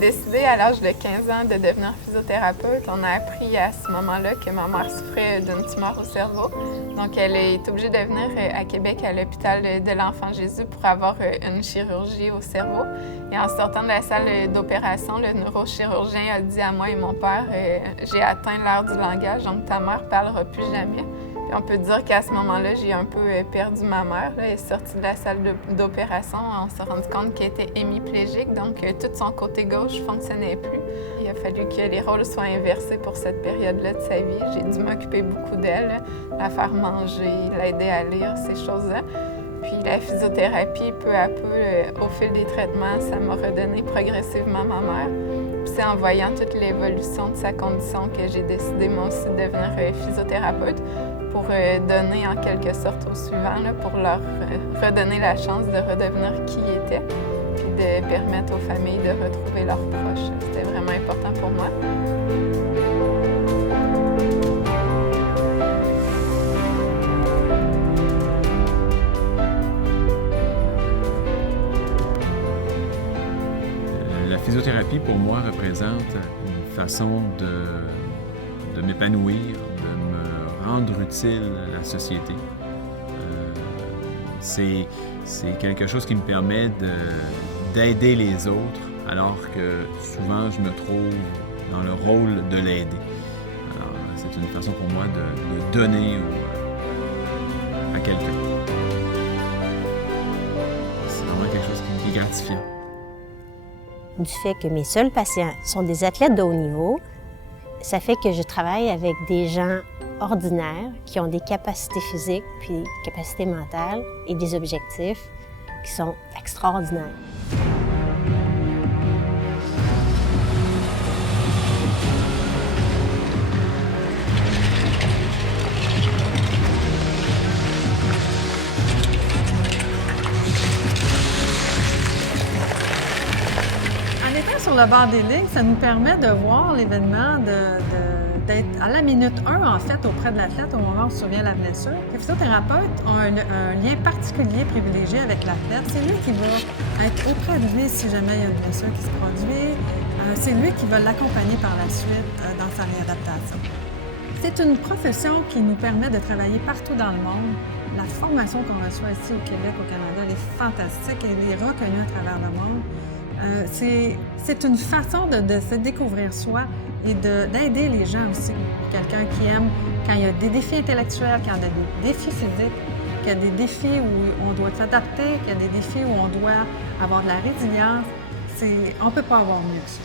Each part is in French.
décidé à l'âge de 15 ans de devenir physiothérapeute. On a appris à ce moment-là que ma mère souffrait d'une tumeur au cerveau. Donc, elle est obligée de venir à Québec à l'hôpital de l'Enfant Jésus pour avoir une chirurgie au cerveau. Et en sortant de la salle d'opération, le neurochirurgien a dit à moi et mon père « J'ai atteint l'ère du langage, donc ta mère ne parlera plus jamais ». On peut dire qu'à ce moment-là, j'ai un peu perdu ma mère. Elle est sortie de la salle d'opération. On s'est rendu compte qu'elle était hémiplégique, donc tout son côté gauche ne fonctionnait plus. Il a fallu que les rôles soient inversés pour cette période-là de sa vie. J'ai dû m'occuper beaucoup d'elle, la faire manger, l'aider à lire, ces choses-là. Puis la physiothérapie, peu à peu, au fil des traitements, ça m'a redonné progressivement ma mère. Puis c'est en voyant toute l'évolution de sa condition que j'ai décidé moi aussi de devenir physiothérapeute pour donner en quelque sorte aux suivants, là, pour leur redonner la chance de redevenir qui ils étaient, puis de permettre aux familles de retrouver leurs proches. C'était vraiment important pour moi. La physiothérapie, pour moi, représente une façon de m'épanouir, de me rendre utile à la société. C'est quelque chose qui me permet d'aider les autres, alors que souvent, je me trouve dans le rôle de l'aider. Alors, c'est une façon pour moi de donner à quelqu'un. C'est vraiment quelque chose qui est gratifiant. Du fait que mes seuls patients sont des athlètes de haut niveau, ça fait que je travaille avec des gens ordinaires qui ont des capacités physiques puis des capacités mentales et des objectifs qui sont extraordinaires. Sur le bord des lignes, ça nous permet de voir l'événement, d'être à la minute 1, en fait, auprès de l'athlète au moment où survient la blessure. Les physiothérapeutes ont un lien particulier privilégié avec l'athlète. C'est lui qui va être auprès de lui si jamais il y a une blessure qui se produit. C'est lui qui va l'accompagner par la suite dans sa réadaptation. C'est une profession qui nous permet de travailler partout dans le monde. La formation qu'on reçoit ici au Québec, au Canada, elle est fantastique et elle est reconnue à travers le monde. C'est une façon de se découvrir soi et d'aider les gens aussi. Quelqu'un qui aime quand il y a des défis intellectuels, quand il y a des défis physiques, qu'il y a des défis où on doit s'adapter, qu'il y a des défis où on doit avoir de la résilience. On ne peut pas avoir mieux que ça.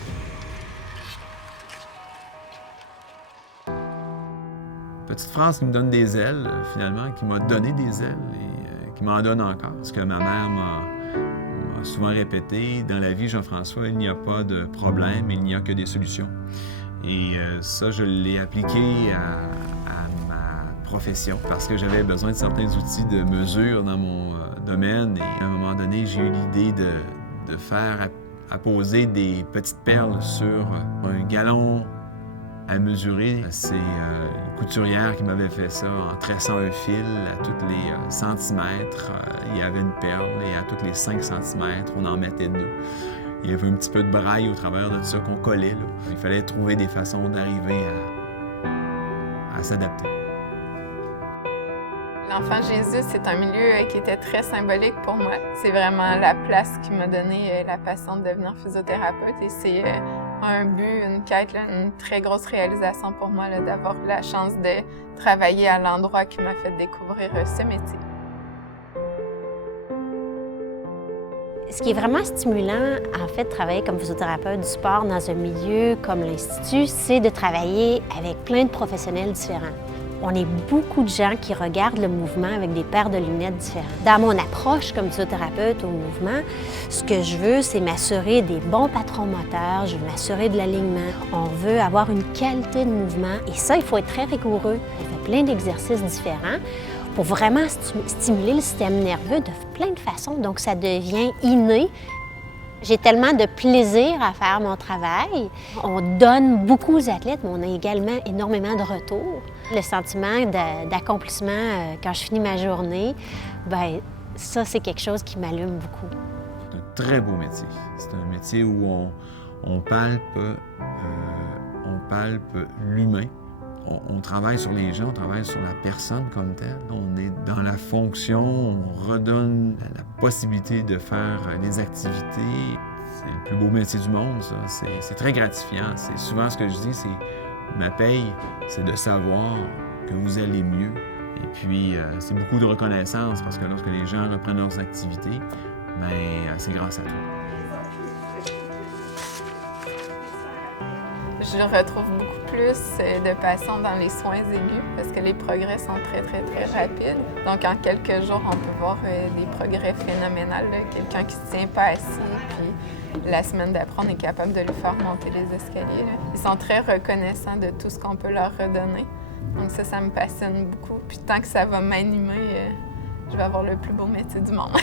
Petite phrase qui me donne des ailes, finalement, qui m'a donné des ailes et qui m'en donne encore. Ce que ma mère m'a souvent répété, dans la vie, Jean-François, il n'y a pas de problème, il n'y a que des solutions. Et ça, je l'ai appliqué à ma profession parce que j'avais besoin de certains outils de mesure dans mon domaine. Et à un moment donné, j'ai eu l'idée de faire apposer des petites perles sur un galon à mesurer. C'est une couturière qui m'avait fait ça en tressant un fil à tous les centimètres. Il y avait une perle et à tous les 5 centimètres, on en mettait 2. Il y avait un petit peu de braille au travers de ça qu'on collait, là. Il fallait trouver des façons d'arriver à s'adapter. L'Enfant Jésus, c'est un milieu qui était très symbolique pour moi. C'est vraiment la place qui m'a donné la passion de devenir physiothérapeute et c'est un but, une quête, là, une très grosse réalisation pour moi d'avoir la chance de travailler à l'endroit qui m'a fait découvrir ce métier. Ce qui est vraiment stimulant, en fait, de travailler comme physiothérapeute du sport dans un milieu comme l'Institut, c'est de travailler avec plein de professionnels différents. On est beaucoup de gens qui regardent le mouvement avec des paires de lunettes différentes. Dans mon approche comme physiothérapeute au mouvement, ce que je veux, c'est m'assurer des bons patrons moteurs, je veux m'assurer de l'alignement. On veut avoir une qualité de mouvement et ça, il faut être très rigoureux. On fait plein d'exercices différents pour vraiment stimuler le système nerveux de plein de façons, donc ça devient inné. J'ai tellement de plaisir à faire mon travail. On donne beaucoup aux athlètes, mais on a également énormément de retours. Le sentiment d'accomplissement quand je finis ma journée, bien, ça, c'est quelque chose qui m'allume beaucoup. C'est un très beau métier. C'est un métier où on palpe l'humain. On travaille sur les gens, on travaille sur la personne comme telle. On est dans la fonction, on redonne la possibilité de faire des activités. C'est le plus beau métier du monde, ça. C'est très gratifiant. C'est souvent ce que je dis, c'est ma paye, c'est de savoir que vous allez mieux. Et puis, c'est beaucoup de reconnaissance parce que lorsque les gens reprennent leurs activités, bien, c'est grâce à toi. Je retrouve beaucoup plus de passion dans les soins aigus parce que les progrès sont très, très, très rapides. Donc, en quelques jours, on peut voir des progrès phénoménaux. Quelqu'un qui ne se tient pas assis, puis la semaine d'après, on est capable de lui faire monter les escaliers. Là. Ils sont très reconnaissants de tout ce qu'on peut leur redonner. Donc ça me passionne beaucoup. Puis tant que ça va m'animer, je vais avoir le plus beau métier du monde.